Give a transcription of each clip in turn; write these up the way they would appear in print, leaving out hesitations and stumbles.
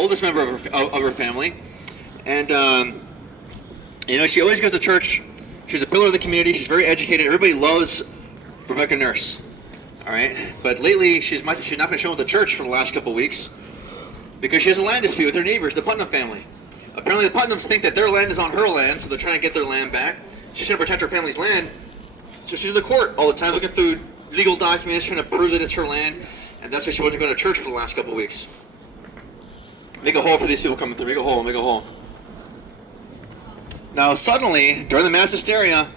oldest member of her family. And, she always goes to church. She's a pillar of the community. She's very educated. Everybody loves Rebecca Nurse. All right? But lately, she's not been shown to church for the last couple of weeks because she has a land dispute with her neighbors, the Putnam family. Apparently, the Putnams think that their land is on her land, so they're trying to get their land back. She's trying to protect her family's land, so she's in the court all the time looking through legal documents, trying to prove that it's her land, and that's why she wasn't going to church for the last couple of weeks. Make a hole for these people coming through. Make a hole. Make a hole. Now, suddenly, during the mass hysteria,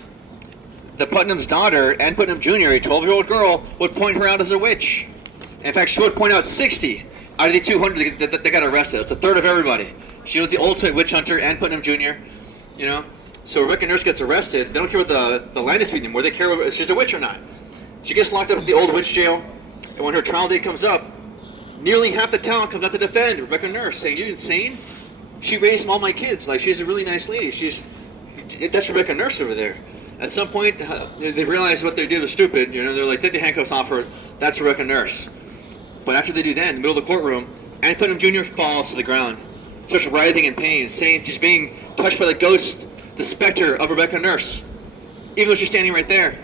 the Putnam's daughter, Ann Putnam Jr., a 12-year-old girl, would point her out as a witch. In fact, she would point out 60 out of the 200 that got arrested. It's a third of everybody. She was the ultimate witch hunter, Ann Putnam Jr., So Rebecca Nurse gets arrested. They don't care what the land dispute anymore. They care if she's a witch or not. She gets locked up at the old witch jail, and when her trial date comes up, nearly half the town comes out to defend Rebecca Nurse, saying, "You insane? She raised all my kids. Like, she's a really nice lady. That's Rebecca Nurse over there." At some point, they realize what they did was stupid. They're like, "Take the handcuffs off her. That's Rebecca Nurse." But after they do that, in the middle of the courtroom, Ann Putnam Jr. falls to the ground, starts writhing in pain, saying she's being touched by the ghost, the specter of Rebecca Nurse, even though she's standing right there.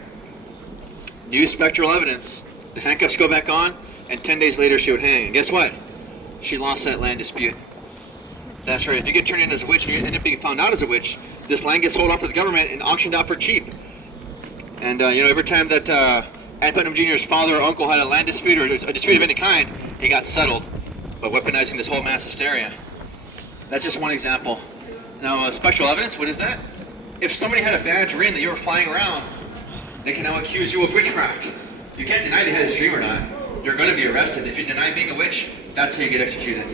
New spectral evidence. The handcuffs go back on, and 10 days later she would hang. And guess what? She lost that land dispute. That's right. If you get turned in as a witch and you end up being found out as a witch, this land gets sold off to the government and auctioned out for cheap. And, every time that Ann Putnam Jr.'s father or uncle had a land dispute or a dispute of any kind, it got settled by weaponizing this whole mass hysteria. That's just one example. Now, spectral evidence, what is that? If somebody had a bad dream that you were flying around, they can now accuse you of witchcraft. You can't deny they had this dream or not. You're going to be arrested. If you deny being a witch, that's how you get executed.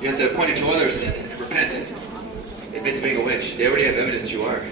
You have to point it to others and repent. Admit to being a witch. They already have evidence you are.